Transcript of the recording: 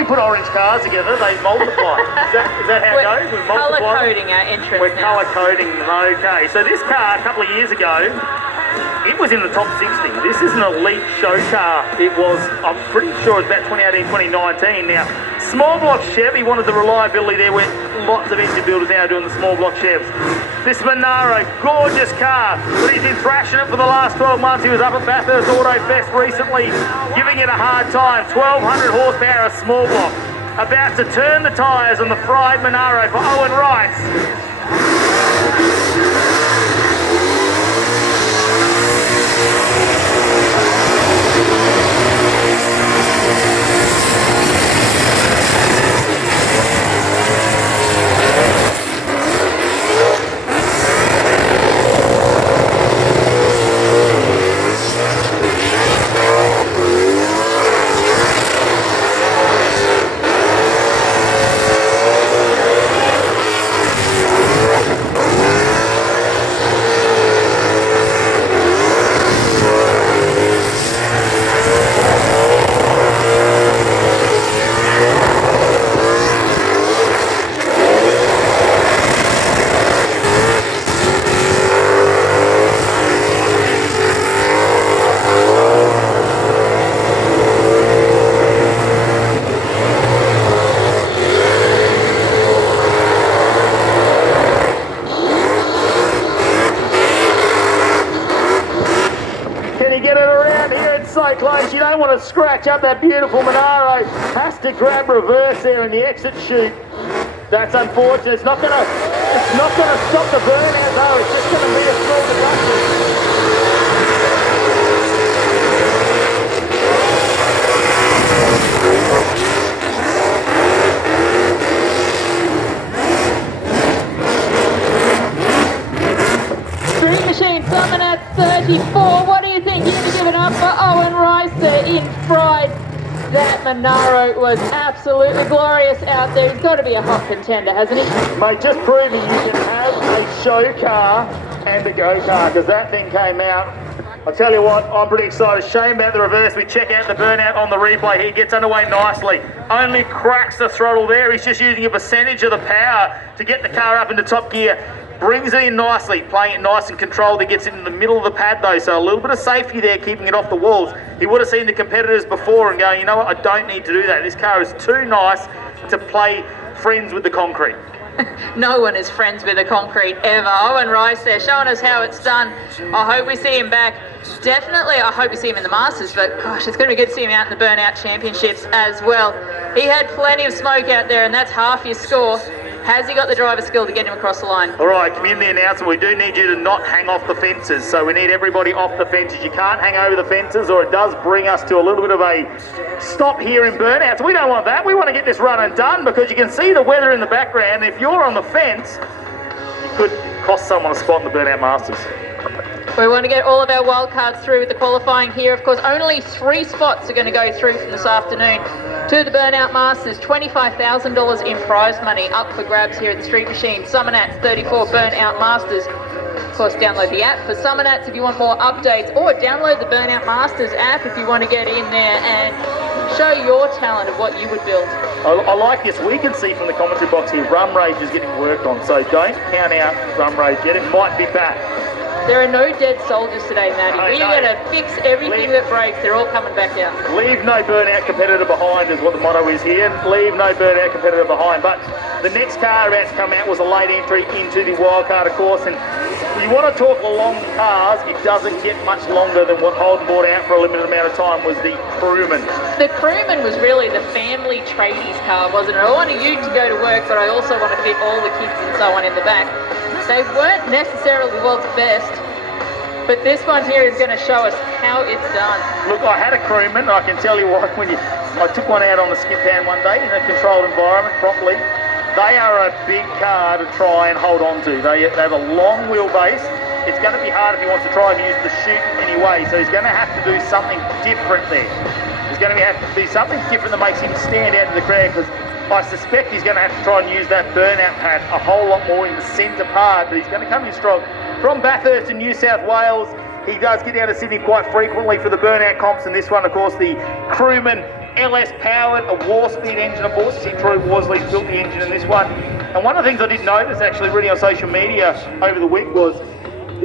we put orange cars together, they multiply. Is that how it goes? We multiply. Colour coding our interest We're now. colour coding them. Okay, so this car a couple of years ago, it was in the top 60. This is an elite show car. It was, I'm pretty sure it was about 2018, 2019. Now, small block Chevy wanted the reliability there where lots of engine builders now are doing the small block Chevs. This Monaro, gorgeous car, but he's been thrashing it for the last 12 months. He was up at Bathurst Auto Fest recently, giving it a hard time. 1,200 horsepower, a small block. About to turn the tyres on the fried Monaro for Owen Rice. Close, you don't want to scratch up that beautiful Monaro. Has to grab reverse there in the exit chute. That's unfortunate. It's not gonna stop the burnout though. It's just gonna be a small deduction. Street Machine summernats 34. What do you think? You're going to give it up for Owen Rice there in fried. That Monaro was absolutely glorious out there. He's got to be a hot contender, hasn't he? Mate, just proving you can have a show car and a go car, because that thing came out. I'll tell you what, I'm pretty excited. Shame about the reverse. We check out the burnout on the replay. He gets underway nicely. Only cracks the throttle there. He's just using a percentage of the power to get the car up into top gear. Brings it in nicely, playing it nice and controlled. He gets it in the middle of the pad though, so a little bit of safety there, keeping it off the walls. He would have seen the competitors before and going, you know what, I don't need to do that. This car is too nice to play friends with the concrete. No one is friends with the concrete ever. Owen Rice there showing us how it's done. I hope we see him back. Definitely, I hope we see him in the Masters, but gosh, it's going to be good to see him out in the Burnout Championships as well. He had plenty of smoke out there, and that's half your score. Has he got the driver skill to get him across the line? All right, community announcement, we do need you to not hang off the fences. So we need everybody off the fences. You can't hang over the fences or it does bring us to a little bit of a stop here in burnouts. We don't want that. We want to get this run and done because you can see the weather in the background. If you're on the fence, you could cost someone a spot in the Burnout Masters. We want to get all of our wildcards through with the qualifying here. Of course, only 3 spots are going to go through from this afternoon to the Burnout Masters. $25,000 in prize money up for grabs here at the Street Machine. Summernats 34 Burnout Masters. Of course, download the app for Summernats if you want more updates, or download the Burnout Masters app if you want to get in there and show your talent of what you would build. I like this. We can see from the commentary box here, Rum Rage is getting worked on, so don't count out Rum Rage yet. It might be back. There are no dead soldiers today, Matty. We are going to fix everything that breaks. They're all coming back out. Leave no burnout competitor behind is what the motto is here. Leave no burnout competitor behind. But the next car about to come out was a late entry into the wildcard, of course. And you want to talk long cars, it doesn't get much longer than what Holden brought out for a limited amount of time was the Crewman. The Crewman was really the family tradies car, wasn't it? I wanted you to go to work, but I also want to fit all the kids and so on in the back. They weren't necessarily the world's best, but this one here is going to show us how it's done. Look, I had a Crewman. I can tell you what, I took one out on the skip pan one day in a controlled environment properly. They are a big car to try and hold on to. They have a long wheelbase. It's going to be hard if he wants to try and use the chute anyway, so he's going to have to do something different there. He's going to have to do something different that makes him stand out in the crowd, because I suspect he's going to have to try and use that burnout pad a whole lot more in the centre part, but he's going to come in strong. From Bathurst in New South Wales, he does get down to Sydney quite frequently for the burnout comps, and this one, of course, the Crewman LS powered, a war-speed engine on board. See, Troy Worsley's built the engine in this one. And one of the things I did notice actually reading on social media over the week was